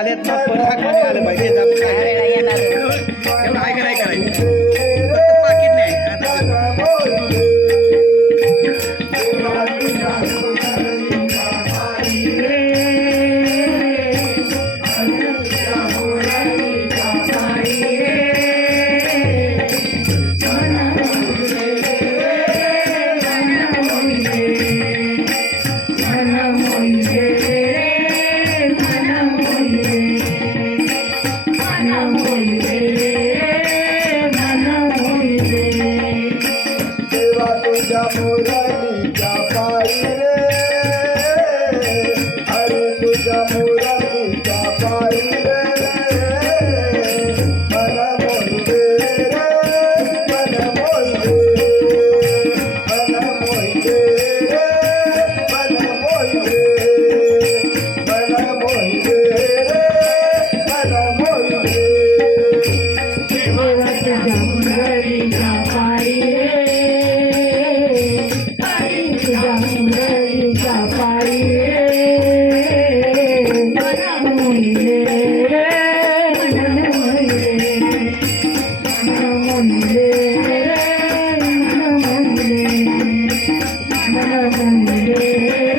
आलेत ना पण हा खाली आलं पाहिजे amor. Yeah, yeah, yeah.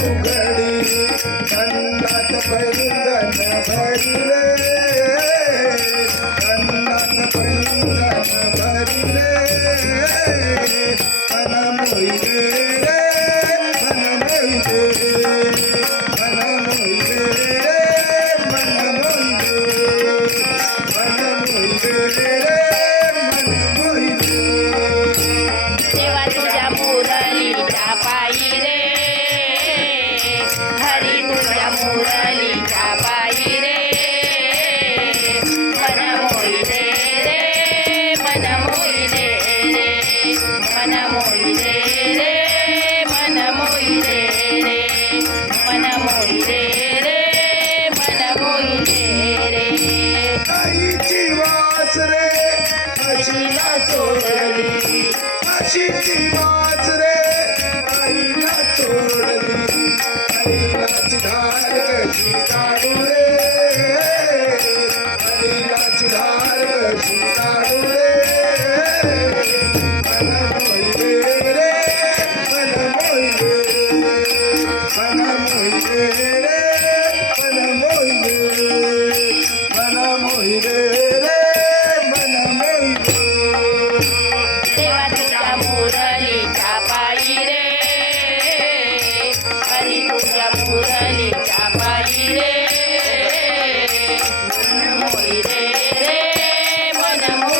புகழே கண்ணாத்த பருந்தன பரிலே கண்ணாத்த பருந்தன பரிலே கனமொழியே आईला चोरली अशीची वाजरे आईला चोरली आईलाच धार कशी काढू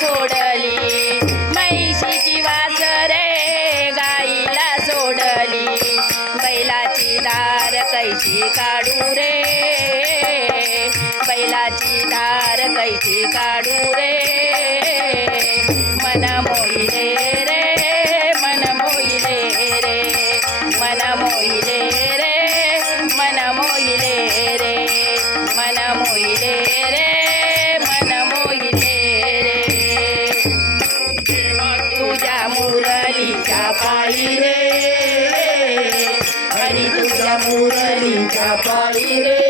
सोडली. म्हैशीची वासरे गाईला सोडली. बैलाची धार कैची काढू रे? बैलाची धार कैची काढू रे? हरी तुझ्या मुरलीच्या पाळी रे